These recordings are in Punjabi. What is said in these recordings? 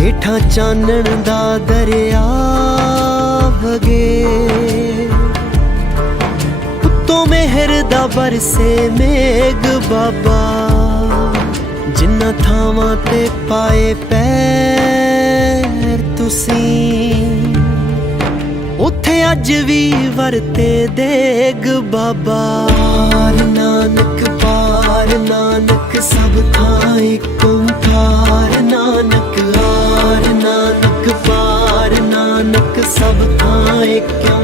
ਹੇਠਾਂ ਚਾਨਣ ਦਾ ਦਰਿਆ ਵਗੇ। ਉੱਤੋਂ ਮਿਹਰ ਦਾ ਵਰਸੇ ਮੇਗ ਬਾਬਾ। ਜਿੰਨਾ ਥਾਵਾਂ ਤੇ ਪਾਏ ਪੈਰ ਤੁਸੀਂ, ਉੱਥੇ ਅੱਜ ਵੀ ਵਰਤੇ ਦੇਗ ਬਾਬਾ। ਨਾਨਕ ਪਾਰ, ਨਾਨਕ ਸਭ ਥਾਂ ਥਾਂ ਇੱਕ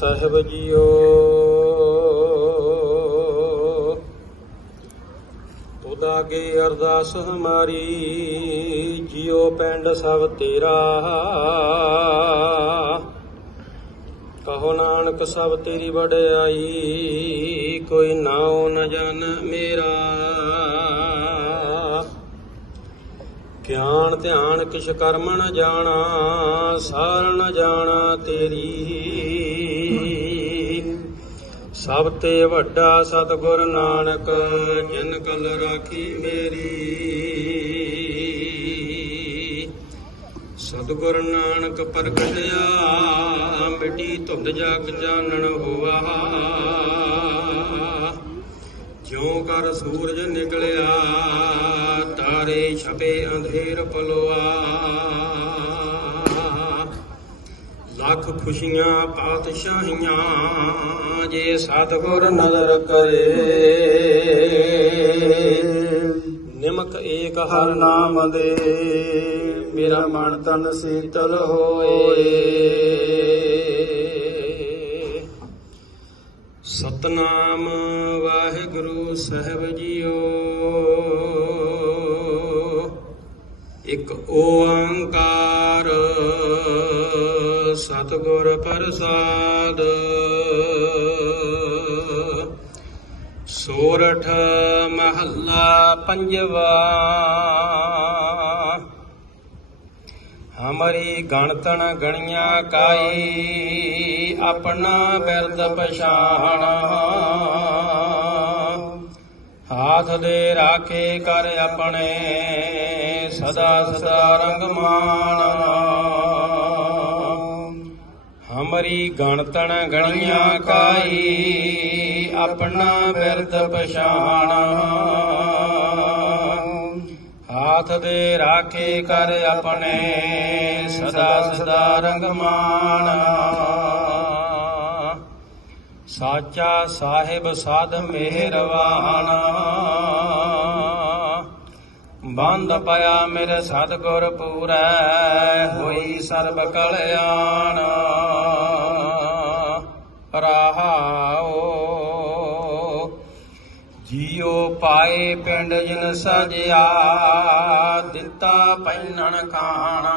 ਸਾਹਿਬ ਜੀਓ। ਤੁਦਾ ਕੇ ਅਰਦਾਸ ਹਮਾਰੀ, ਜੀਓ ਪਿੰਡ ਸਭ ਤੇਰਾ। ਕਹੋ ਨਾਨਕ ਸਭ ਤੇਰੀ ਵਡਿਆਈ, ਕੋਈ ਨਾਉ ਨ ਜਨ ਗਿਆਨ ਧਿਆਨ ਕਿਛ ਕਰਮ ਨ ਜਾਣਾ, ਸਾਰ ਨ ਜਾਣਾ ਤੇਰੀ। ਸਭ ਤੇ ਵੱਡਾ ਸਤਿਗੁਰ ਨਾਨਕ, ਜਿਨ ਕਲ ਰਾਖੀ ਮੇਰੀ। ਸਤਿਗੁਰ ਨਾਨਕ ਪ੍ਰਗਟਿਆ, ਮਿੱਟੀ ਧੁੰਦ ਜਾਗ ਜਾਣਨ ਹੋਆ। ਜਿਉ ਕਰ ਸੂਰਜ ਨਿਕਲਿਆ, ਤਾਰੇ ਛਪੇ ਅੰਧੇਰ ਪਲੋਆ। ਲੱਖ ਖੁਸ਼ੀਆਂ ਪਾਤਸ਼ਾਹੀਆਂ ਜੇ ਸਤਿਗੁਰ ਨਜ਼ਰ ਕਰੇ। ਨਿਮਕ ਏਕ ਹਰ ਨਾਮ ਦੇ, ਮੇਰਾ ਮਨ ਤਨ ਸੀਤਲ ਹੋਏ। ਸਤਨਾਮ ਵਾਹਿਗੁਰੂ ਸਾਹਿਬ ਜੀਓ। ਇੱਕ ਓੰਕਾਰ ਸਤਿਗੁਰ ਪ੍ਰਸਾਦ। ਸੋਰਠ ਮਹੱਲਾ ਪੰਜਵਾ। ਹਮਰੀ ਗਣਤਨ ਗਣੀਆਂ ਕਾਈ। ਆਪਣਾ ਬਿਰਦ ਪਛਾਣ। ਹਾਥ ਦੇ ਰਾਖੇ ਕਰ ਆਪਣੇ, ਸਦਾ ਸਦਾ ਰੰਗ ਮਾਣ ਹਮਰੀ ਗਣਤਨ ਗਣੀਆਂ ਕਾਈ, ਆਪਣਾ ਬਿਰਦ ਪਛਾਣ। ਹਾਥ ਦੇ ਰਾਖੇ ਕਰ ਆਪਣੇ, ਸਦਾ ਸਦਾ ਰੰਗ ਮਾਣ ਸਾਚਾ ਸਾਹਿਬ ਸਾਧ ਮਿਹਰਵਾਨ ਬੰਦ ਪਿਆ ਮੇਰੇ ਸਤਿਗੁਰ ਪੂਰੈ, ਹੋਈ ਸਰਬ ਕਲਿਆਣ। ਰਹਾਓ, ਜੀਉ ਪਾਏ ਪਿੰਡ ਜਿਨ ਸਜਿਆ, ਦਿੱਤਾ ਪੈਨਣ ਖਾਣਾ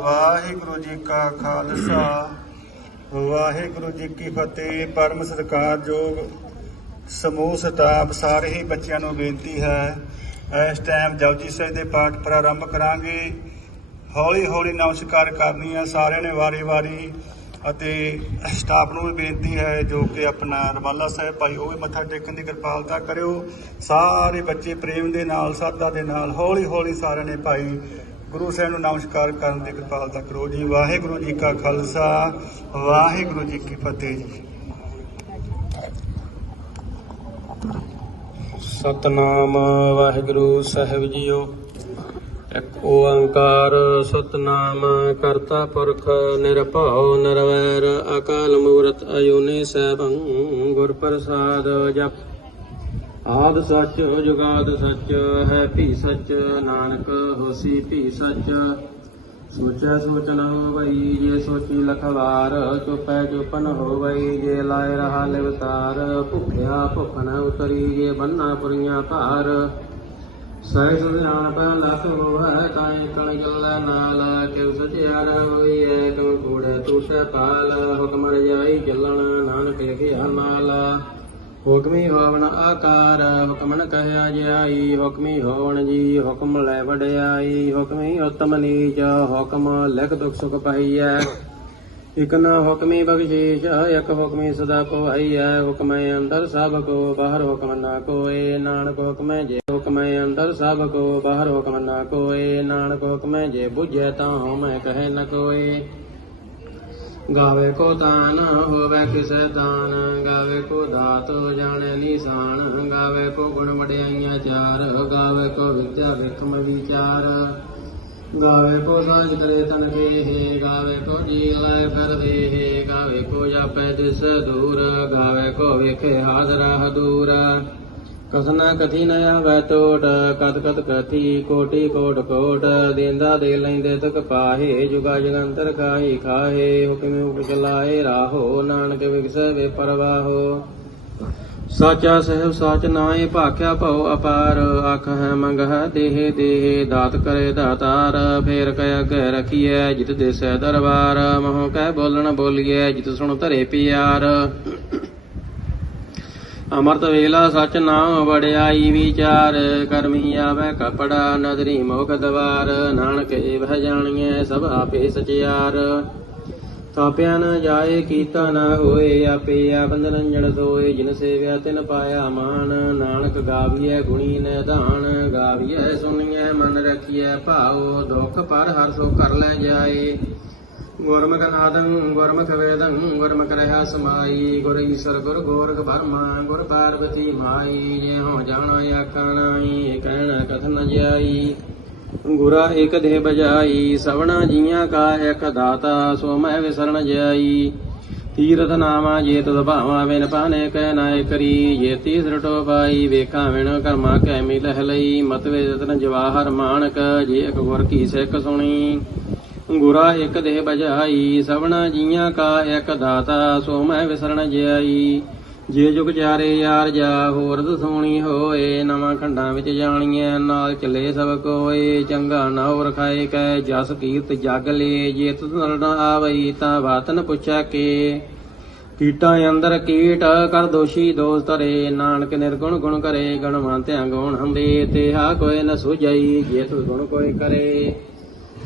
ਵਾਹਿਗੁਰੂ ਜੀ ਕਾ ਖਾਲਸਾ। ਵਾਹਿਗੁਰੂ ਜੀ ਕੀ ਫਤਿਹ, ਪਰਮ ਸਤਿਕਾਰਯੋਗ ਸਮੂਹ ਸਟਾਫ ਸਾਰੇ ਹੀ ਬੱਚਿਆਂ ਨੂੰ ਬੇਨਤੀ ਹੈ, ਇਸ ਟਾਈਮ ਜਪਜੀ ਸਾਹਿਬ ਦੇ ਪਾਠ ਪ੍ਰਾਰੰਭ ਕਰਾਂਗੇ। ਹੌਲੀ ਹੌਲੀ ਨਮਸਕਾਰ ਕਰਨੀ ਹੈ ਸਾਰਿਆਂ ਨੇ ਵਾਰੀ-ਵਾਰੀ, ਅਤੇ ਸਟਾਫ ਨੂੰ ਵੀ ਬੇਨਤੀ ਹੈ ਜੋ ਕਿ ਆਪਣਾ ਰਮਾਲਾ ਸਾਹਿਬ ਭਾਈ, ਉਹ ਵੀ ਮੱਥਾ ਟੇਕਣ ਦੀ ਕਿਰਪਾਲਤਾ ਕਰਿਓ। ਸਾਰੇ ਬੱਚੇ ਪ੍ਰੇਮ ਦੇ ਨਾਲ ਸਾਧਾ ਦੇ ਨਾਲ ਹੌਲੀ ਹੌਲੀ ਸਾਰਿਆਂ ਨੇ ਭਾਈ ਗੁਰੂ ਸਾਹਿਬ ਨੂੰ ਨਮਸਕਾਰ ਕਰਨ ਦੀ ਕਿਰਪਾਲਤਾ ਕਰੋ ਜੀ। ਵਾਹਿਗੁਰੂ ਜੀ ਕਾ ਖਾਲਸਾ, ਵਾਹਿਗੁਰੂ ਜੀ ਕੀ ਫਤਿਹ ਜੀ। ਸਤਨਾਮ ਵਾਹਿਗੁਰੂ ਸਾਹਿਬ ਜੀਓ, ਇੱਕ ਓੰਕਾਰ ਸਤਨਾਮ ਕਰਤਾ ਪੁਰਖ ਨਿਰਭਉ ਨਿਰਵੈਰ, ਅਕਾਲ ਮੂਰਤ ਅਯੋਨੇ ਸੈਭੰ ਗੁਰ ਪ੍ਰਸਾਦ ਜਪ। ਆਦ ਸੱਚ, ਜੁਗਾਦ ਸੱਚ, ਹੈ ਭੀ ਸੱਚ, ਨਾਨਕ ਹੋਸੀ ਭੀ ਸੱਚ। ਸੋਚੈ ਸੋਚ ਨ ਹੋਵਈ, ਜੇ ਸੋਚੀ ਲਖਵਾਰ, ਚੁਪੈ ਚੁਪ ਨ ਹੋਵਈ, ਜੇ ਲਾਇ ਰਹਾ ਲਿਵਤਾਰ ਭੁਖਿਆ ਭੁਖ ਉਤਰੀ, ਜੇ ਬੰਨਾ ਪੁਰੀਆਂ ਭਾਰ। ਸਹਿ ਸੁਜਾਨ ਪੈ ਲਖ ਹੋਵੈ ਕਾਇ ਕਣ ਚੱਲੈ ਨਾਲ। ਕਿਵ ਸਚਿਆਰ ਹੋਈਐ ਕਮ ਕੂੜੇ ਤੂਸੈ ਪਾਲ। ਹੁਕਮ ਰਜਾਈ ਚੱਲਣ ਨਾਨਕ ਲਿਖਿਆ ਨਾਲ ਹੁਕਮੀ ਹੋਵਨ ਆਕਾਰ ਹੁਕਮ ਕਹਿਆ ਜਾਈ ਹੁਕਮੀ ਹੋਵਨ ਜੀ, ਹੁਕਮ ਲੈ ਵਡਿਆਈ, ਹੁਕਮੀ ਉਤਮ ਨੀਚ, ਹੁਕਮ ਲਿਖ ਦੁਖ ਸੁਖ ਪਾਈਐ। ਇਕ ਨਾ ਹੁਕਮੀ ਬਖਸ਼ੀਸ਼, ਇਕ ਹੁਕਮੀ ਸਦਾ ਪਵਾਈਐ ਹੁਕਮੈ ਅੰਦਰ ਸਭ ਕੋ, ਬਾਹਰ ਹੁਕਮ ਨਾ ਕੋਏ। ਨਾਨਕ ਹੁਕਮੈ ਜੇ ਹੁਕਮੈ ਅੰਦਰ ਸਭ ਕੋ, ਬਾਹਰ ਹੁਕਮ ਨਾ ਕੋਏ। ਨਾਨਕ ਹੁਕਮੈ ਜੇ ਬੁਝੈ ਤਾਂ ਹਉਮੈ ਕਹੈ ਨ ਕੋਏ। ਗਾਵੇ ਕੋ ਦਾਨ, ਹੋਵੇ ਕਿਸੈ ਦਾਨ। ਗਾਵੇ ਕੋ ਦਾਤ, ਜਾਣੈ ਨਿਸ਼ਾਨ। ਗਾਵੇ ਕੋ ਗੁਣ ਵਡਿਆਈਆਂ ਚਾਰ। ਗਾਵੇ ਕੋ ਵਿਦਿਆ ਵਿਖਮ ਵਿਚਾਰ। ਗਾਵੇ ਕੋ ਸਾਜ ਕਰੇ ਤਨ ਕੇ ਗਾਵੇ ਕੋ ਜੀ ਲੈ ਫਿਰ ਦੇ ਗਾਵੇ ਕੋ ਜਾਪੈ ਦਿਸ ਦੂਰ। ਗਾਵੇ ਕੋ ਵੇਖੇ ਹਾਜ਼ਰਾ ਹਦੂਰ ਕਸਨਾ ਕਥੀ ਨ ਆਵੈ ਟੋਟ ਕਤ ਕਤ ਕਥੀ, ਕੋਟੀ ਕੋਟ ਕੋਟ, ਦੇਂਦਾ ਦੇ ਲੈਂਦੇ ਤਕ ਪਾਹੇ, ਜੁਗਾ ਜਗੰਤਰ ਖਾਹੀ ਖਾਹੇ, ਹੁਕਮ ਚਲਾਏ, ਰਾਹੋ, ਨਾਨਕ ਵਿਗਸੈ ਵੇ ਪਰਵਾਹੋ। ਸਾਚਾ ਸਹਿਬ ਸਾਚ ਨਾਏ ਭਾਖਿਆ ਭਉ ਅਪਾਰ, ਆਖ ਹੈ ਮੰਗ ਹੈ ਦੇਹ ਦੇਹ, ਦਾਤ ਕਰੇ ਦਾਤਾਰ, ਫੇਰ ਕਹਿ ਅਗੇ ਰਖੀਐ, ਜਿਤ ਦੇਸੈ ਦਰਬਾਰ, ਮਹੋ ਕਹਿ ਬੋਲਣ ਬੋਲੀਐ, ਜਿਤ ਸੁਣ ਧਰੇ ਪਿਆਰ। ਅਮਰਤ ਵੇਲਾ ਸਚ ਨਾਮ ਵੜਿਆਈ ਵਿਚਾਰ, ਕਰਮੀ ਆਵੇ ਕਪੜਾ ਨਦਰੀ ਮੋਖ ਦਵਾਰ ਨਾਨਕ ਏ ਏਵ ਜਾਣੀਐ ਸਭ ਆਪੇ ਸਚਿਆਰ। ਥਾਪਿਆ ਨ ਜਾਏ, ਕੀਤਾ ਨ ਹੋਏ, ਆਪੇ ਆਪ ਨਿਰੰਜਨ ਸੋਏ, ਜਿਨ ਸੇਵਿਆ ਤਿਨ ਪਾਇਆ ਮਾਨ ਨਾਨਕ ਗਾਵੀਐ ਗੁਣੀ ਨਿਧਾਨ, ਗਾਵੀਐ ਸੁਣੀਐ ਮਨ ਰਖੀਐ ਭਾਉ, ਦੁਖ ਪਰ ਹਰ ਸੋ ਕਰ ਲੈ ਜਾਏ। ਗੁਰਮੁਖ ਨਾਦੰ ਵੇਦੰ ਗੁਰਮੁਖ ਰਹਾ ਸਮਾਈ ਗੁਰ ਈਸ਼ਰ ਗੁਰ ਗੋਰਖ ਬਰਮਾ ਗੁਰ ਪਾਰਵਤੀ ਮਾਈ ਜੇ ਹੋ ਜਾਣਾ ਆਖਾ ਕਹਿਣਾ ਕਥਨ ਜਾਈ ਗੁਰਾ ਇਕ ਦੇਹ ਬਜਾਈ ਸਵਣਾ ਜੀਆਂ ਕਾ ਇਕ ਦਾਤਾ ਸੋ ਮੈਂ ਵਿਸਰਨ ਜਾਈ ਤੀਰਥ ਨਾਮਾ ਜੇ ਤੁਧ ਭਾਵਾ ਬਿਨ ਪਾਨੇ ਕਹਿ ਨਾਇ ਕਰੀ ਜੇ ਤੀਸਰ ਟੋਪਾਈ ਵੇਖਾਂ ਵਿਣ ਕਰਮਾ ਕੈ ਮਿਲਹਿ ਲਈ ਮਤ ਵੇ ਰਤਨ ਜਵਾਹਰ ਮਾਨਕ ਜੇ ਇਕ ਗੁਰ ਕੀ ਸਿੱਖ ਸੁਣੀ ਗੁਰਾ ਇਕ ਦੇਹ ਬਜਾਈ, ਸਵਣਾ ਜੀਆਂ ਕਾ ਇਕ ਦਾਤਾ, ਸੋ ਮੈਂ ਵਿਸਰਨ ਜਾਈ ਜੇ ਜੁਗ ਚਾਰੇ ਯਾਰ ਜਾ, ਹੋਰ ਦਸੋਣੀ ਹੋਏ, ਨਵਾਂ ਖੰਡਾਂ ਵਿੱਚ ਜਾਣੀਐ, ਨਾਲ ਚਲੇ ਸਭ ਕੋਏ। ਚੰਗਾ ਨਾ ਰਖਾਏ ਕੈ, ਜਸ ਕੀਰਤ ਜਗ ਲੇ, ਜੇ ਤੁਧ ਨਲ ਆਵਈ, ਤਾਂ ਬਾਤ ਪੁੱਛਾ ਕੇ। ਕੀਟਾਂ ਅੰਦਰ ਕੀਟ ਕਰ ਦੋਸ਼ੀ ਦੋਸ ਧਰੇ, ਨਾਨਕ ਨਿਰਗੁਣ ਗੁਣ ਕਰੇ ਗਣਵੰਤਿਆ ਗੁਣ ਹੰਦੇ ਤੇ ਹਾ ਕੋਈ ਨ ਸੁਝਈ, ਜੇ ਤੁ ਗੁਣ ਕੋਈ ਕਰੇ।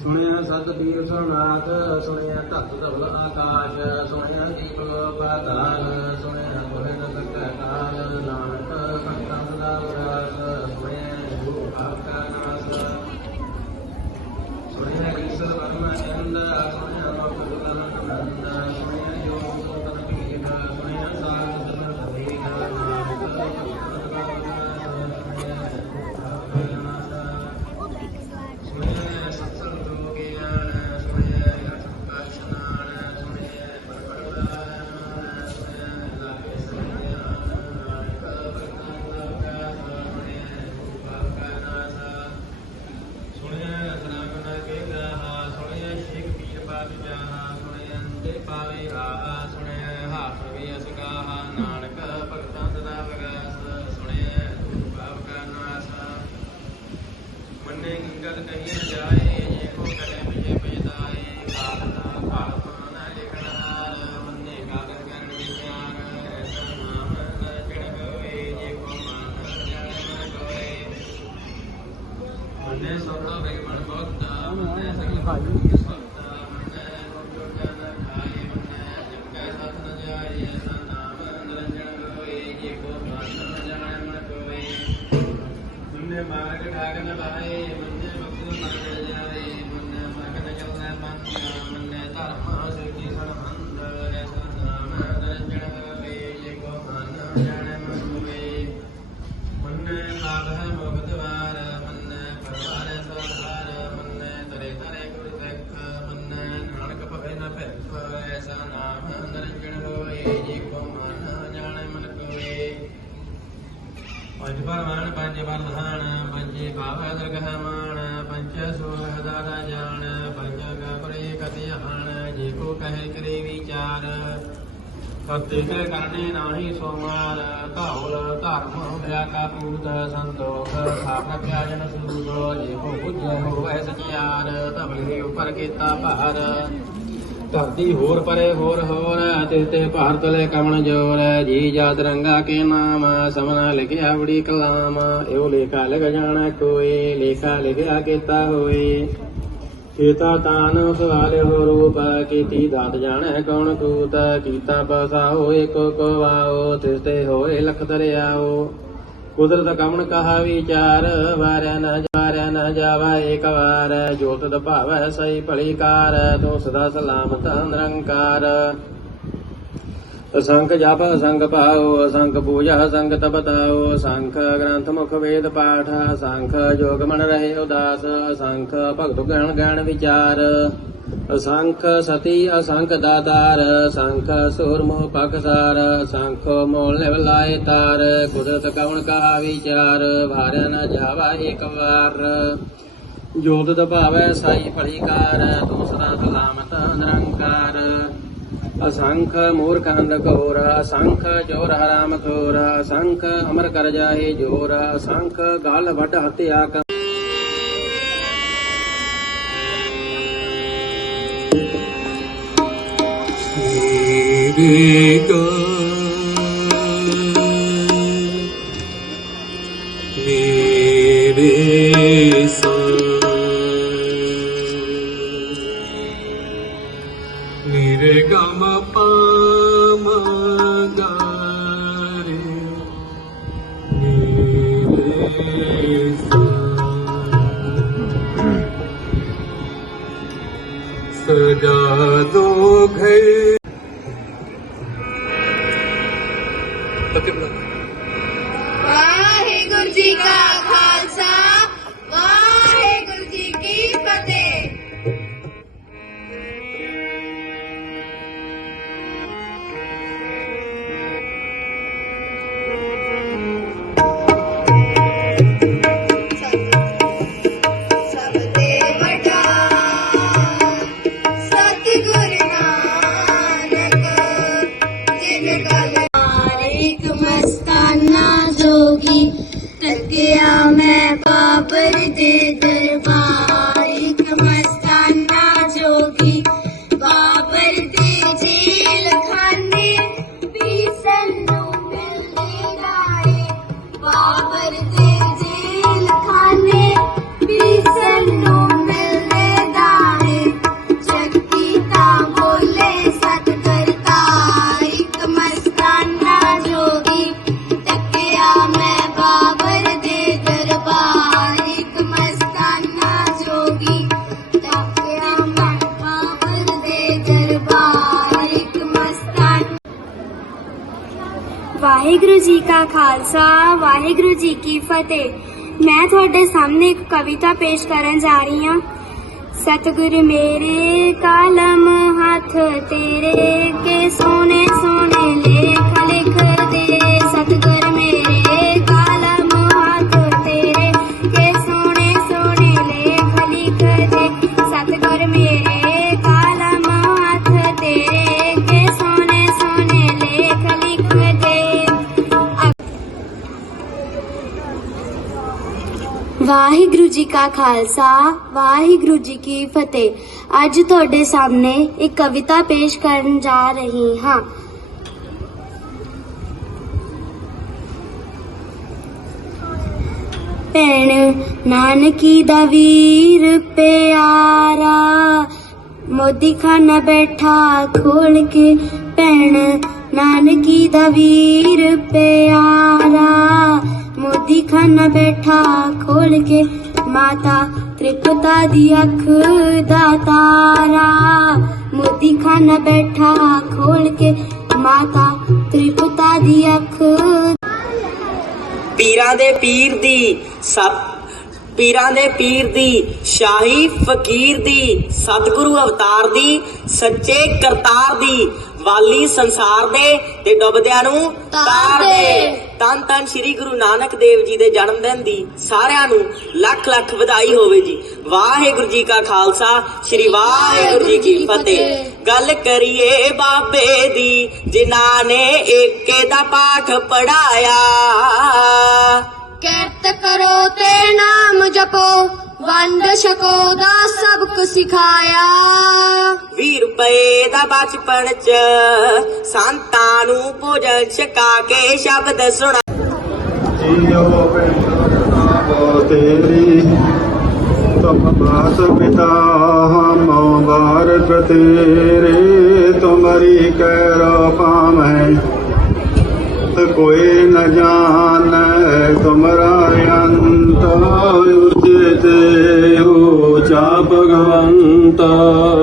ਸੁਣਿਆ ਸਤ ਸੁਨਾਥ, ਸੁਣਿਆ ਧਰਤ ਧਵਲ ਆਕਾਸ਼, ਸੁਣਿਆ ਦੀਪ ਪਾਤਾਲ, ਸੁਣਿਆ ਕੋਹਨ ਸਕੈ ਕਾਲ, ਨਾਨਕ ਭਗਤਾਂ ਸਦਾ ਮਨ ਸਤੇ ਕੇ ਕਰਨੇ ਨਾਹੀ ਸੋਮਾਰ ਧੌਲ ਧਰਮ ਦਇਆ ਕਾ ਪੂਤ ਸੰਤੋਖ ਸਾਪ ਜਨ ਸੂਦੋ ਜੇ ਕੋ ਬੁੱਝੇ ਹੋਵੇ ਸਚਿਆਰ ਧਵਲੇ ਉਪਰ ਕੀਤਾ ਭਾਰ। ਧਰਤੀ ਹੋਰ ਪਰੇ ਹੋਰ ਹੋਰ ਤਿਸ ਤੇ ਭਾਰਤ ਲੈ ਕਵਣ ਜੋਰ। ਜੀ ਜਾਤ ਰੰਗਾ ਕੇ ਨਾਮ, ਸਮਨਾ ਲਿਖਿਆ ਬੜੀ ਕਲਾਮ। ਇਹੋ ਲੇਖਾ ਲਿਖ ਜਾਣਾ ਕੋਈ, ਲੇਖਾ ਲਿਖਿਆ ਕੀਤਾ ਹੋਏ। ਕੀਤਾ ਤਾਨ ਸਵਾਲ ਹੋ ਰੂਪ ਕੀਤੀ ਦਾਤ ਜਾਣੈ ਕੌਣ ਕੂਤ, ਕੀਤਾ ਬਸਾ ਹੋਏ ਕੋ ਵਾਓ ਤਿਸ ਤੇ ਹੋਏ ਲਖ ਦਰਿਆਓ ਕੁਦਰਤ ਕਮਣ ਕਹਾ ਵਿਚਾਰ, ਵਾਰਿਆ ਨ ਜਾਰਿਆ ਨ ਜਾਵਾ ਏਕ ਵਾਰ ਜੋਤ ਦ ਭਾਵੈ ਸਈ ਭਲੀ ਕਾਰ, ਤੂੰ ਸਦਾ ਸਲਾਮਤ ਨਿਰੰਕਾਰ ਅਸੰਖ ਜਪ, ਅਸੰਖ ਭਾਉ, ਅਸੰਖ ਪੂਜਾ, ਅਸੰਖ ਤਪਤਾਉ, ਅਸੰਖ ਗ੍ਰੰਥ ਮੁਖ ਵੇਦ ਪਾਠ, ਅਸੰਖ ਜੋਗ ਮਨ ਰਹੇ ਉਦਾਸ, ਅਸੰਖ ਭਗਤ ਗਣ ਗਣ ਵਿਚਾਰ, ਅਸੰਖ ਸਤੀ, ਅਸੰਖ ਦਾਤਾਰ, ਅਸੰਖ ਸੂਰਮੁ ਪਖਸਾਰ ਅਸੰਖ ਮੋਲ ਨਿਵ ਲਾਏ ਤਾਰ, ਕੁਦਰਤ ਕਵਣ ਕਾ ਵਿਚਾਰ ਭਾਰਿਆ ਨ ਜਾਵਾ ਏਕ ਵਾਰ। ਜੋਤ ਦ ਭਾਵੈ ਸਾਈ ਭਲੀ ਤੂੰ ਸਦਾ ਸਲਾਮਤ ਨਿਰੰਕਾਰ। ਅਸੰਖ ਮੂਰਖ ਅੰਧ ਘੋਰ, ਅਸੰਖ ਚੋਰ ਹਰਾਮ ਖੋਰ, ਅਸੰਖ ਅਮਰ ਕਰ ਜਾਏ ਜੋਰ, ਅਸੰਖ ਗਲ ਵੱਡ ਹਤਿਆ ਕ ਵਾਹਿਗੁਰੂ ਜੀ ਕਾ ਖਾਲਸਾ, ਵਾਹਿਗੁਰੂ ਜੀ ਕੀ ਫਤਿਹ। ਮੈਂ ਤੁਹਾਡੇ ਸਾਹਮਣੇ ਇੱਕ ਕਵਿਤਾ ਪੇਸ਼ ਕਰਨ ਜਾ ਰਹੀ ਹਾਂ। ਸਤਿਗੁਰ ਮੇਰੇ ਕਾਲਮ ਹੱਥ ਤੇਰੇ ਕੇ ਸੋਨੇ ਸੋਨੇ ਵਾਹਿਗੁਰੂ ਜੀ ਕਾ ਖਾਲਸਾ, ਵਾਹਿਗੁਰੂ ਜੀ ਕੀ ਫਤਿਹ। ਅੱਜ ਤੁਹਾਡੇ ਸਾਹਮਣੇ ਇੱਕ ਕਵਿਤਾ ਪੇਸ਼ ਕਰਨ ਜਾ ਰਹੀ ਹਾਂ। ਭੈਣ ਨਾਨਕੀ ਦਾ ਵੀਰ ਪਿਆਰਾ ਮੋਦੀ ਖਾਨਾ ਬੈਠਾ ਖੋਲ ਕੇ। ਭੈਣ ਨਾਨਕੀ ਦਾ ਵੀਰ ਪਿਆਰਾ ਮੋਦੀ ਖਾਨਾ ਬੈਠਾ ਖੋਲ ਕੇ ਮਾਤਾ ਤ੍ਰਿਪਤਾ ਦੀ ਅੱਖ ਦਾ ਤਾਰਾ। ਮੋਦੀ ਖਾਨਾ ਬੈਠਾ ਖੋਲ ਕੇ ਮਾਤਾ ਤ੍ਰਿਪਤਾ ਦੀ ਅੱਖ ਪੀਰਾਂ ਦੇ ਪੀਰ ਦੀ ਸਤ ਪੀਰਾਂ ਦੇ ਪੀਰ ਦੀ ਸ਼ਾਹੀ ਫਕੀਰ ਦੀ ਸਤਿਗੁਰੂ ਅਵਤਾਰ ਦੀ ਸੱਚੇ ਕਰਤਾਰ ਦੀ ਵਾਲੀ ਸੰਸਾਰ ਦੇ ਤੇ ਡੁੱਬਦਿਆਂ ਨੂੰ ਤਾਰ ਦੇ। ਤਨ ਤਨ ਸ੍ਰੀ ਗੁਰੂ ਨਾਨਕ ਦੇਵ ਜੀ ਦੇ ਜਨਮ ਦਿਨ ਦੀ ਸਾਰਿਆਂ ਨੂੰ ਲੱਖ ਲੱਖ ਵਧਾਈ ਹੋਵੇ ਜੀ। ਵਾਹਿਗੁਰੂ ਜੀ ਕਾ ਖਾਲਸਾ ਸ੍ਰੀ ਵਾਹਿਗੁਰੂ ਜੀ ਕੀ ਫਤਿਹ। ਗੱਲ ਕਰੀਏ ਬਾਬੇ ਦੀ ਜਿਨ੍ਹਾਂ ਨੇ ਏਕੇ ਦਾ ਪਾਠ ਪੜਾਇਆ ਕਿਰਤ ਕਰੋ ਤੇ ਨਾਮ ਜਪੋ। ਵੰਡ ਛਕੋ ਦਾ ਸਬਕ ਸਿਖਾਇਆ। 20 ਰੁਪਏ ਦਾ ਬਚਪਨ ਚ ਸੰਤਾਂ ਨੂੰ ਭੋਜਨ ਛਕਾ ਕੇ ਸ਼ਬਦ ਸੁਣਾ। ਜੀਓ ਪਿੰਡੋ ਤੇਰੀ ਤੁਮ ਬਾਸ ਪਿਤਾ ਹਮੋ ਬਾਰਕ ਤੇਰੇ ਤੁਮਰੀ ਕੈਰੋ ਪਾਮੈ ਕੋਈ ਨ ਜਾਣੈ ਤੁਮਰਾ ਅੰਤ ਉਚਿਤ ਊਚਾ ਭਗਵੰਤ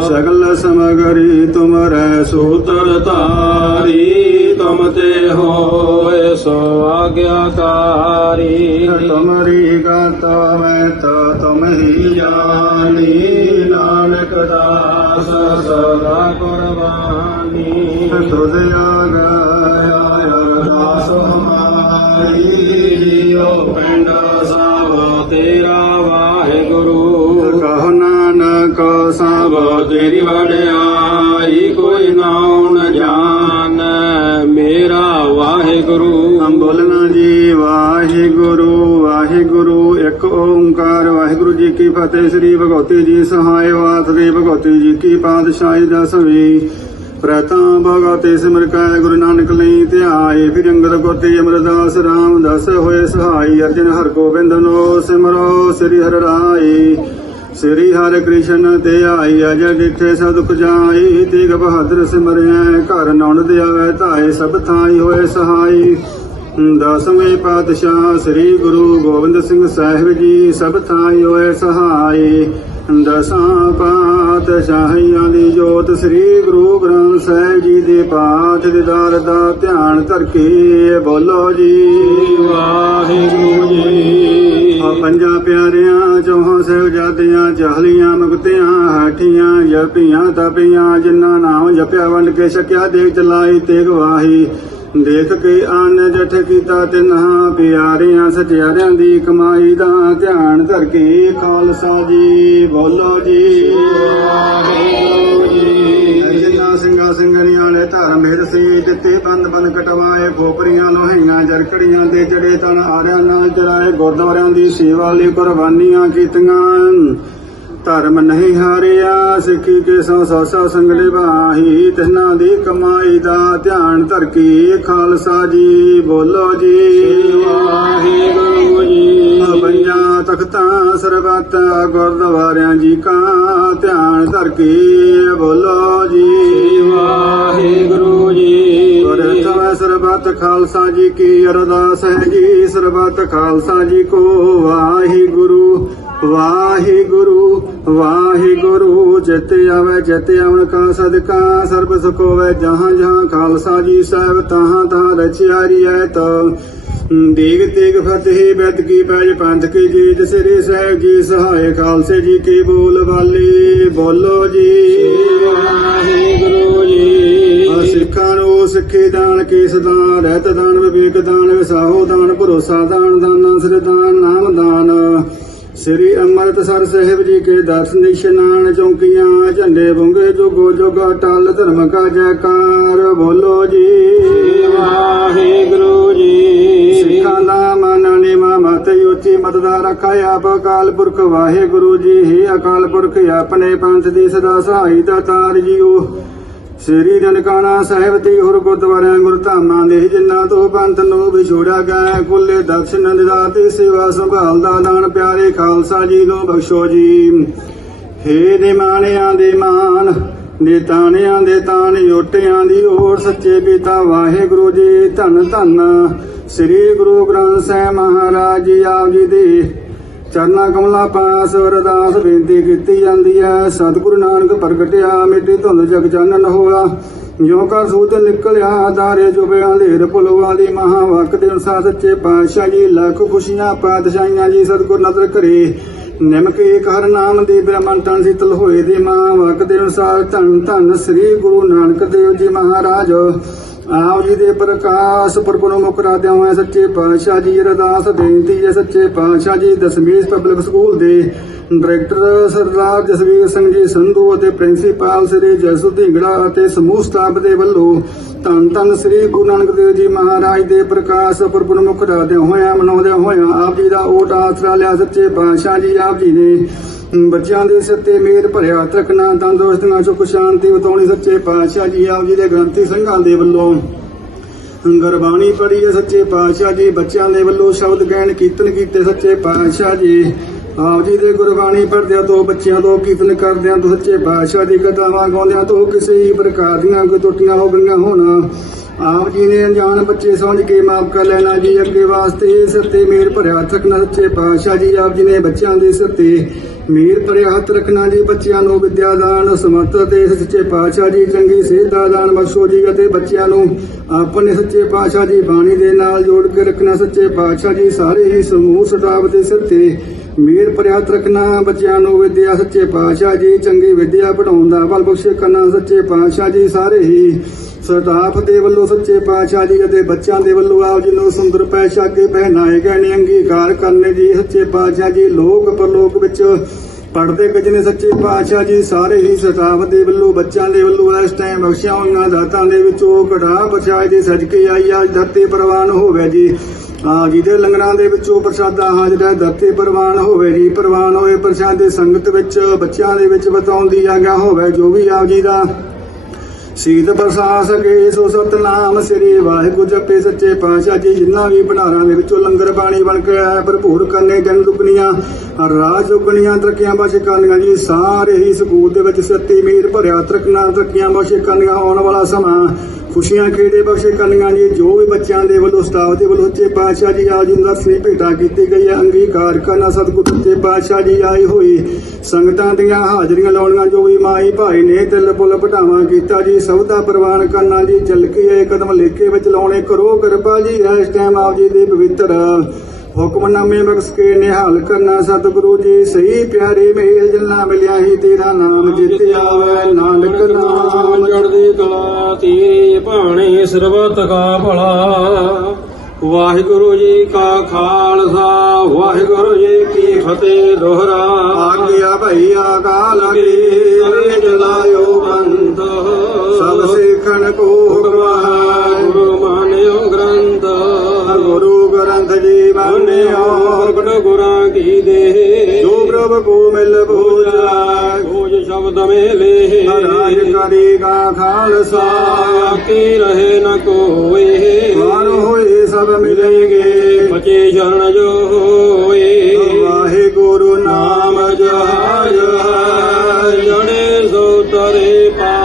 ਸਗਲ ਸਮਗਰੀ ਤੁਮਰੈ ਸੂਤਰ ਤਾਰੀ ਤੁਮ ਤੇ ਹੋਏ ਸੋ ਆਗਿਆਕਾਰੀ ਤੁਮਰੀ ਗਾਤਾ ਮੈਂ ਤਾ ਤੁਮ ਹੀ ਜਾਣੀ ਨਾਨਕ ਦਾਸ ਸਦਾ ਕੁਰਬਾਨੀ ਤੁਧ ਆਗਾਇਆ ਅਰਦਾਸ ਹਮਾਰੀ ਜੀਓ ਪਿੰਡ ਸਭ ਤੇਰਾ ਗੁਰੂ। ਕਹ ਨਾਨਕ ਸਭ ਤੇਰੀ ਵਡਿਆਈ ਕੋਈ ਨਾ ਹੁਣ ਜਾਣ। ਮੇਰਾ ਵਾਹਿਗੁਰੂ। ਸੰਭੋਲਨਾ ਜੀ ਵਾਹਿਗੁਰੂ ਵਾਹਿਗੁਰੂ ਇੱਕ ਓੰਕਾਰ। ਵਾਹਿਗੁਰੂ ਜੀ ਕੀ ਫਤਿਹ ਸ੍ਰੀ ਭਗਵਤੀ ਜੀ ਸਹਾਇ ਵਾਤ ਦੇ ਭਗਵਤੀ ਜੀ ਕੀ ਪਾਤਸ਼ਾਹੀ ਦਸਵੀਂ ਪ੍ਰਥਮ ਭਗਵਤੇ ਸਿਮਰ ਕੈ ਗੁਰੂ ਨਾਨਕ ਲਈ ਧਿਆਏ, ਫਿਰ ਅੰਗਦ ਗੋਤੇ ਅਮਰਦਾਸ ਰਾਮ ਦਸ ਹੋਏ ਸਹਾਈ, ਅਰਜਨ ਹਰ ਗੋਬਿੰਦ ਨੋ ਸਿਮਰੋ, ਸ੍ਰੀ ਹਰਿ ਰਾਈ ਸ੍ਰੀ ਹਰਿ ਕ੍ਰਿਸ਼ਨ ਤੇ ਆਈ ਅਜੇ ਡਿਠੇ ਸਦੁਖ ਜਾਈ ਤੇਗ ਬਹਾਦਰ ਸਿਮਰਿਐ, ਘਰ ਨੌਣ ਆਵੇ ਧਾਏ, ਸਭ ਥਾਈ ਹੋਏ ਸਹਾਈ। ਦਸਵੇਂ ਪਾਤਸ਼ਾਹ ਸ੍ਰੀ ਗੁਰੂ ਗੋਬਿੰਦ ਸਿੰਘ ਸਾਹਿਬ ਜੀ, ਸਭ ਥਾਈ ਹੋਏ ਸਹਾਈ। ਦਸਾਂ ਪਾਤਸ਼ਾਹੀਆਂ ਦੀ ਜੋਤ ਸ੍ਰੀ ਗੁਰੂ ਗ੍ਰੰਥ ਸਾਹਿਬ ਜੀ ਦੇ ਪਾਠ ਦਿਦਾਰ ਦਾ ਧਿਆਨ ਧਰ ਕੇ ਬੋਲੋ ਜੀ। ਵਾਹਿਗੁਰੂ ਜੀ। ਆ ਪੰਜਾਂ ਪਿਆਰਿਆਂ ਚੌਹਾਂ ਸਾਹਿਬਜ਼ਾਦਿਆਂ ਚਾਹਲੀਆਂ ਮੁਕਤਿਆਂ ਹਾਠੀਆਂ ਜਪੀਆਂ ਤਪੀਆਂ ਜਿਨ੍ਹਾਂ ਨਾਮ ਜਪਿਆ ਵੰਡ ਕੇ ਛਕਿਆ ਦੇਖ ਚਲਾਈ ਤੇ ਗਵਾਹੀ ਦੇਖ ਕੇ ਆਨ ਜਠ ਕੀਤਾ ਤਿਨਹਾਂ ਪਿਆਰਿਆਂ ਸਚਿਆਰਿਆਂ ਦੀ ਕਮਾਈ ਦਾ ਧਿਆਨ ਧਰ ਕੇ ਖਾਲਸਾ ਜੀ, ਬੋਲੋ ਜੀ। ਵਾਹਿਗੁਰੂ ਜਿੰਨਾ ਸਿੰਘਾ ਸਿੰਘਣੀਆਂ ਨੇ ਧਰਮ ਹਿਰ ਦਿੱਤੇ ਬੰਦ ਬੰਦ ਕਟਵਾਏ ਖੋਪਰੀਆਂ, ਲੋਹੀਆਂ, ਜਰਕੜੀਆਂ ਦੇ ਜੜੇ ਤਨ ਆਰਿਆਂ ਨਾਲ ਚਰਾਏ ਗੁਰਦੁਆਰਿਆਂ ਦੀ ਸੇਵਾ ਲਈ ਕੁਰਬਾਨੀਆਂ ਕੀਤੀਆਂ। ਧਰਮ ਨਹੀਂ ਹਾਰਿਆ ਸਿੱਖੀ ਕੇ ਸੋ ਸਾਸਾ ਸੰਗ ਨਿਭਾਹੀ ਤਿਨਾਂ ਦੀ ਕਮਾਈ ਦਾ ਧਿਆਨ ਧਰ ਕੇ ਖਾਲਸਾ ਜੀ ਬੋਲੋ ਜੀ। ਵਾਹਿਗੁਰੂ ਜੀ। ਪੰਜਾਂ ਤਖਤਾਂ ਸਰਬੱਤ ਗੁਰਦੁਆਰਿਆਂ ਜੀ ਕਾ ਧਿਆਨ ਧਰ ਕੇ ਬੋਲੋ ਜੀ। ਸਰਬੱਤ ਖਾਲਸਾ ਜੀ ਕੀ ਅਰਦਾਸ ਹੈ ਜੀ, ਸਰਬੱਤ ਖਾਲਸਾ ਜੀ ਕੋ ਵਾਹਿਗੁਰੂ ਵਾਹਿਗੁਰੂ ਵਾਹਿਗੁਰੂ, ਜਿਤ ਆਵੇ, ਜਿਤ ਆਵਣ ਕਾ ਸਦਕਾ, ਸਰਬ ਸੁਖ ਹੋਵੇ, ਜਹਾਂ ਜਹਾਂ ਖਾਲਸਾ ਜੀ ਸਾਹਿਬ, ਤਹਾਂ ਤਹਾਂ ਰਚਿਆਰੀ ਹੈ ਤਾ ਦੇਗ ਤੇਗ ਫਤਿਹ ਬੈਤ ਕੀ ਪੈਜ ਪੰਥ ਕੀ ਜੀਤ ਸ੍ਰੀ ਸਾਹਿਬ ਜੀ ਸਹਾਇ ਖਾਲਸੇ ਜੀ ਕੀ ਬੋਲ ਬਾਲੀ। ਬੋਲੋ ਜੀ। ਵਾਹਿਗੁਰੂ ਜੀ ਸਿੱਖਾਂ ਨੂੰ ਸਿੱਖੀ ਦਾਨ ਕੇਸ ਦਾਨ ਰਹਿਤ ਦਾਨ, ਵਿਵੇਕ ਦਾਨ ਵਿਸਾਹੋ ਦਾਨ, ਭਰੋਸਾ ਦਾਨ, ਦਾਨਾ ਸਿਰ ਦਾਨ, ਨਾਮ ਦਾਨ। ਸ੍ਰੀ ਅੰਮ੍ਰਿਤਸਰ ਸਾਹਿਬ ਜੀ ਕੇ ਦਰਸ਼ਨ ਇਸ਼ਨਾਨ ਚੌਂਕੀਆਂ, ਝੰਡੇ ਬੁੰਗੇ ਜੁਗੋ ਜੁਗਾ ਟਲ ਧਰਮ ਕਾ ਜੈਕਾਰ ਬੋਲੋ ਜੀ, ਵਾਹਿਗੁਰੂ ਜੀ। ਸਿੱਖਾਂ ਦਾ ਮਨ ਨਿਮਾ ਮਤ ਉੱਚੀ ਮਤ ਦਾ ਰੱਖਿਆ ਆਪ ਅਕਾਲ ਪੁਰਖ। ਵਾਹਿਗੁਰੂ ਜੀ ਹੀ ਅਕਾਲ ਪੁਰਖ ਆਪਣੇ ਪੰਥ ਦੀ ਸਦਾ ਸਹਾਈ ਦਾਤਾਰ ਜੀਓ। ਸ੍ਰੀ ਨਨਕਾਣਾ ਸਾਹਿਬ ਤੇ ਹੋਰ ਗੁਰਦੁਆਰਿਆਂ, ਗੁਰਧਾਮਾਂ ਦੇ ਜਿਨ੍ਹਾਂ ਤੋਂ ਪੰਥ ਨੂੰ ਵਿਛੋੜਿਆ ਗਿਆ ਕੁੱਲੇ ਦਰਸ਼ਨ ਨਿਦਾ ਤੇ ਸੇਵਾ ਸੰਭਾਲ ਦਾ ਦਾਨ ਪਿਆਰੇ ਖਾਲਸਾ ਜੀ ਨੂੰ ਬਖਸ਼ੋ ਜੀ। ਹੇ ਨਿਮਾਣਿਆਂ ਦੇ ਮਾਨ ਦੇ ਦੇ ਤਾਣ ਯੋਟਿਆਂ ਦੀ ਹੋਰ ਸੱਚੇ ਪਿਤਾ ਵਾਹਿਗੁਰੂ ਜੀ, ਧੰਨ ਧੰਨ। ਸ੍ਰੀ ਗੁਰੂ ਗ੍ਰੰਥ ਸਾਹਿਬ ਮਹਾਰਾਜ ਜੀ ਆਪ ਜੀ ਦੇ ਚਰਨਾ ਕਮਲਾ ਪਾਸ ਅਰਦਾਸ ਬੇਨਤੀ ਕੀਤੀ ਜਾਂਦੀ ਹੈ। ਸਤਿਗੁਰੂ ਨਾਨਕ ਪ੍ਰਗਟਿਆ, ਮਿੱਟੀ ਧੁੰਦ ਜਗ ਚਾਨਣ ਹੋਆ ਜੋ ਕਾ ਸੂਤ ਨਿਕਲਿਆ ਦਾਰੇ ਜੁਬਿਆਂ ਦੇ ਪੁਲਵਾ ਦੀ ਮਹਾ ਵਕ ਦੇ ਅਨੁਸਾਰ ਸੱਚੇ ਪਾਤਸ਼ਾਹ ਜੀ, ਲੱਖ ਖੁਸ਼ੀਆਂ, ਪਾਤਸ਼ਾਹੀਆਂ ਜੀ, ਸਤਿਗੁਰ ਨਦਰ ਕਰੇ ਨਿਮਕ ਏਕ ਨਾਮ ਦੇ ਬ੍ਰਹਮਣ ਤਨ ਸਿਤਲ ਹੋਏ ਦੇ ਮਹਾ ਵਕ ਦੇ ਅਨੁਸਾਰ ਧੰਨ ਧੰਨ ਸ੍ਰੀ ਗੁਰੂ ਨਾਨਕ ਦੇਵ ਜੀ ਮਹਾਰਾਜ। ਆਪ ਜੀ ਦੇ ਪ੍ਰਕਾਸ਼ ਪੁਰਬ ਨੂੰ ਮੁੱਖ ਰਾਦਿਆਂ ਸੱਚੇ ਪਾਤਸ਼ਾਹ ਜੀ ਅਰਦਾਸ ਬੇਨਤੀ ਹੈ ਸੱਚੇ ਪਾਤਸ਼ਾਹ ਜੀ ਦਸਮੇਸ਼ ਪਬਲਿਕ ਸਕੂਲ ਦੇ ਡਾਇਰੈਕਟਰ ਸਰਦਾਰ ਜਸਵੀਰ ਸਿੰਘ ਜੀ ਸੰਧੂ ਅਤੇ ਪ੍ਰਿੰਸੀਪਲ ਸ੍ਰੀ ਜਸੂ ਢਿੰਗੜਾ ਅਤੇ ਸਮੂਹ ਸਟਾਫ ਦੇ ਵੱਲੋਂ ਧੰਨ ਧੰਨ ਸ੍ਰੀ ਗੁਰੂ ਨਾਨਕ ਦੇਵ ਜੀ ਮਹਾਰਾਜ ਦੇ ਪ੍ਰਕਾਸ਼ ਪੁਰਬ ਨੂੰ ਮੁੱਖ ਰਾਦਿਆਂ ਹੋਇਆਂ, ਮਨਾਉਂਦਿਆਂ ਹੋਇਆਂ ਆਪ ਜੀ ਦਾ ਓਟ ਆਸਰਾ ਲਿਆ। ਸੱਚੇ ਪਾਤਸ਼ਾਹ ਜੀ ਆਪ ਜੀ ਨੇ ਬੱਚਿਆਂ ਦੇ ਸਿਰ ਤੇ ਮੇਰ ਭਰਿਆ। ਹੱਥ ਤੰਦਰੁਸਤੀਆਂ ਸੁਖ, ਸ਼ਾਂਤੀ ਉਤਾਉਣੀ ਸੱਚੇ ਪਾਤਸ਼ਾਹ ਜੀ ਆਪ ਜੀ ਦੇ ਗ੍ਰੰਥੀ ਸੰਘਾਂ ਦੇ ਵੱਲੋਂ। ਗੁਰਬਾਣੀ ਪੜ੍ਹੀ ਸੱਚੇ ਪਾਤਸ਼ਾਹ ਜੀ। ਬੱਚਿਆਂ ਦੇ ਵੱਲੋਂ ਸ਼ਬਦ ਗਾਇਨ ਕੀਰਤਨ ਕੀਤੇ ਸੱਚੇ ਪਾਤਸ਼ਾਹ ਜੀ। ਆਪ ਜੀ ਦੇ ਗੁਰਬਾਣੀ ਪੜ੍ਹਦਿਆਂ ਤੋਂ, ਬੱਚਿਆਂ ਤੋਂ, ਕੀਰਤਨ ਕਰਦਿਆਂ ਤੋਂ, ਸੱਚੇ ਪਾਤਸ਼ਾਹ ਦੀ ਕਥਾਵਾਂ ਗਾਉਂਦਿਆਂ ਤੋਂ ਕਿਸੇ ਹੀ ਪ੍ਰਕਾਰ ਦੀਆਂ ਕੋਈ ਟੁੱਟੀਆਂ ਹੋ ਗਈਆਂ ਹੋਣ। ਆਪ ਜੀ ਨੇ ਅਣਜਾਣ ਬੱਚੇ ਸਮਝ ਕੇ ਮਾਫ ਕਰ ਲੈਣਾ ਜੀ। ਅੱਗੇ ਵਾਸਤੇ ਸਿਰ ਮੇਰ ਭਰਿਆ ਹੱਥ ਰੱਖਣਾ ਸੱਚੇ ਪਾਤਸ਼ਾਹ ਜੀ। ਆਪ ਜੀ ਨੇ ਬੱਚਿਆਂ ਦੇ ਸਿਰ ਮੇਰ ਭਰਿਆ ਹੱਥ ਰੱਖਣਾ ਜੀ। ਬੱਚਿਆਂ ਨੂੰ ਵਿਦਿਆ ਦਾਨ, ਸਮਰਥ ਤੇ ਸੱਚੇ ਪਾਤਸ਼ਾਹ ਜੀ। ਚੰਗੀ ਸਿਹਤ ਦਾ ਦਾਨ ਬਖਸ਼ੋ ਜੀ ਅਤੇ ਬੱਚਿਆਂ ਨੂੰ ਆਪਣੇ ਸੱਚੇ ਪਾਤਸ਼ਾਹ ਜੀ ਬਾਣੀ ਦੇ ਨਾਲ ਜੋੜ ਕੇ ਰੱਖਣਾ ਸੱਚੇ ਪਾਤਸ਼ਾਹ ਜੀ। ਸਾਰੇ ਹੀ ਸਮੂਹ ਸਟਾਫ ਦੇ ਸਿਰ ਮੇਰ ਭਰਿਆ ਹੱਥ ਬੱਚਿਆਂ ਨੂੰ ਵਿਦਿਆ ਸੱਚੇ ਪਾਤਸ਼ਾਹ ਜੀ, ਚੰਗੀ ਵਿਦਿਆ ਪੜਾਉਣ ਦਾ ਬਲ ਬਖਸ਼ੇ ਕਰਨਾ ਸੱਚੇ ਪਾਤਸ਼ਾਹ ਜੀ ਸਾਰੇ ਹੀ। ਸਟਾਫ ਦੇ ਵੱਲੋਂ ਸੱਚੇ ਪਾਤਸ਼ਾਹ ਜੀ ਅਤੇ ਬੱਚਿਆਂ ਦੇ ਵੱਲੋਂ ਆਪ ਜੀ ਨੂੰ ਸੁੰਦਰ ਪੈਸ਼ਾ ਕੇ ਪਹਿਨਾਏ ਗਏ ਨੇ, ਅੰਗੀਕਾਰ ਕਰਨੇ ਜੀ, ਸੱਚੇ ਪਾਤਸ਼ਾਹ ਜੀ, ਲੋਕ ਪਰਲੋਕ ਵਿੱਚ ਪੜਦੇ ਗਜਨੇ ਸੱਚੇ ਪਾਤਸ਼ਾਹ ਜੀ, ਸਾਰੇ ਹੀ ਸਟਾਫ ਦੇ ਵੱਲੋਂ, ਬੱਚਿਆਂ ਦੇ ਵੱਲੋਂ ਇਸ ਟਾਈਮ ਬਖਸ਼ਿਆ ਹੋਈਆਂ ਦਾਤਾਂ ਦੇ ਵਿੱਚੋਂ ਕੜਾ ਬਚਾਏ ਦੀ ਸਜ ਆਈ, ਅੱਜ ਧਰਤੀ ਪ੍ਰਵਾਨ ਹੋਵੇ ਜੀ। ਆ ਜਿਹਦੇ ਲੰਗਰਾਂ ਦੇ ਵਿੱਚੋਂ ਪ੍ਰਸ਼ਾਦਾ ਹਾਜ਼ਰ ਹੈ ਦਰਤੇ ਪ੍ਰਵਾਨ ਹੋਵੇ, ਜੀ ਪ੍ਰਵਾਨ ਹੋਏ, ਪ੍ਰਸ਼ਾਦੇ ਸੰਗਤ ਵਿੱਚ, ਬੱਚਿਆਂ ਦੇ ਵਿੱਚ ਬਤਾਉਂਦੀ ਆਗਿਆ ਹੋਵੇ, ਜੋ ਵੀ ਆਪ ਜੀ ਦਾ ਸੀਤ ਪ੍ਰਸਾਦ ਸਕੇ, ਸੋ ਸਤਨਾਮ ਸ੍ਰੀ ਵਾਹਿਗੁਰੂ ਜਪੇ ਸੱਚੇ ਪਾਤਸ਼ਾਹ ਜੀ, ਜਿੰਨਾ ਵੀ ਭੰਡਾਰਾਂ ਦੇ ਵਿੱਚੋਂ ਲੰਗਰ ਪਾਣੀ ਬਣ ਕੇ ਆਇਆ ਭਰਪੂਰ ਕਰਨੇ ਜਨ ਦੁਕਨੀਆਂ ਰਾਜ ਤਰੱਕੀਆਂ ਬਖਸ਼ ਕਰਨੀਆਂ ਜੀ। ਸਾਰੇ ਹੀ ਸਕੂਲ ਦੇ ਵਿੱਚ ਸੱਤੀ ਮੀਰ ਭਰਿਆ ਤਰੱਕੀਆਂ ਤਰੱਕੀਆਂ ਬਖਸ਼ ਕਰਨੀਆਂ ਆਉਣ ਵਾਲਾ ਸਮਾਂ ਖੁਸ਼ੀਆਂ ਖੇੜੇ ਬਖਸ਼ੇ ਕਰਨੀਆਂ ਜੀ। ਜੋ ਵੀ ਬੱਚਿਆਂ ਦੇ ਵੱਲੋਂ ਉਸਤਾਦ ਦੇ ਵੱਲੋਂ ਸੱਚੇ ਪਾਤਸ਼ਾਹ ਜੀ ਆਜ ਨੂੰ ਦਰਸ਼ਨੀ ਭੇਟਾ ਕੀਤੀ ਗਈ ਹੈ। ਅੰਗੀਕਾਰ ਕਰਨਾ ਸਤਿਗੁਰੂ ਸੱਚੇ ਪਾਤਸ਼ਾਹ ਜੀ ਆਏ ਹੋਏ। ਸੰਗਤਾਂ ਦੀਆਂ ਹਾਜ਼ਰੀਆਂ ਲਾਉਣੀਆਂ ਜੋ ਵੀ ਮਾਈ ਭਾਈ ਨੇ ਦਿਲ ਪੁੱਲ ਪਟਾਵਾ ਕੀਤਾ ਜੀ। ਸਭ ਦਾ ਪ੍ਰਵਾਨ ਕਰਨਾ ਜੀ। ਚੱਲ ਕੇ ਇਹ ਕਦਮ ਲੇਕੇ ਵਿੱਚ ਲਾਉਣੇ ਕਰੋ। ਕਿਰਪਾ ਜੀ, ਇਸ ਟਾਈਮ ਆਪ ਜੀ ਦੇ ਪਵਿੱਤਰ ਹੁਕਮਨਾਮੇ ਬਖਸ਼ ਕੇ ਨਿਹਾਲ ਕਰਨਾ ਸਤਿਗੁਰੂ ਜੀ। ਸਹੀ ਪਿਆਰੇ ਮੇਲ ਜਿਨਾ ਮਿਲਿਆ ਹੀ ਤੇਰਾ ਨਾਮ ਜਿੱਤ ਆਵੇ ਨਾਨਕ ਨਾਮ ਚੜਦੀ ਕਲਾ ਤੇਰੇ ਭਾਣੇ ਸਰਬਤ ਕਾ ਭਲਾ। ਵਾਹਿਗੁਰੂ ਜੀ ਕਾ ਖਾਲਸਾ ਵਾਹਿਗੁਰੂ ਜੀ ਕੀ ਫਤਿਹ ਦੋਹਰਾ। ਆਗਿਆ ਭਈ ਆਕਾਲ ਕੀ ਜਲਾਇਓ ਬੰਦ ਸਭ ਸਿੱਖਣ ਕੋ ਹੁਕਮ ਗੁਰੂ ਮਾਨਿਓ ਗ੍ਰੰਥ। ਗੁਰੂ ਗ੍ਰੰਥ ਜੀ ਮੰਨਿਓ ਪ੍ਰਗਟ ਗੁਰਾਂ ਕੀ ਦੇ ਜੋ ਪ੍ਰਭ ਕੋ ਮਿਲ ਬੋਲਾ ਖੋਜ ਸ਼ਬਦ ਮੇਲੇ। ਰਾਜ ਕਰੀ ਕਾ ਖਾਲਸਾ। ਕੀ ਰਹੇ ਨ ਕੋਏ। ਮਾਨ ਹੋਏ ਸਭ ਮਿਲੇਗੇ ਬਚੇ ਸ਼ਰਨ ਜੋ ਹੋਏ। ਵਾਹਿਗੁਰੂ ਨਾਮ ਜਹਾਜ ਜਣੇ ਸੋ ਤਰੇ ਪਾਰ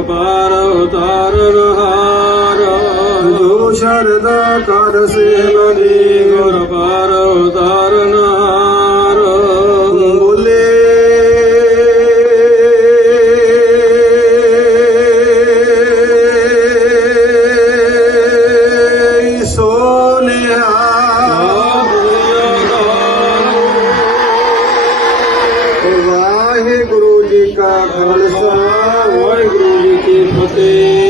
ਸੇਵਦੇ ਗੁਰ ਪਾਰ ਉਤਾਰਨ ਹਾਰ। ਜੋ ਸ਼ਰਦਾ ਕਰ ਸੇਵਦੇ ਗੁਰ ਪਾਰ ਉਤਾਰਨ ਹਾਰ ਵਾਹਿਗੁਰੂ ਜੀ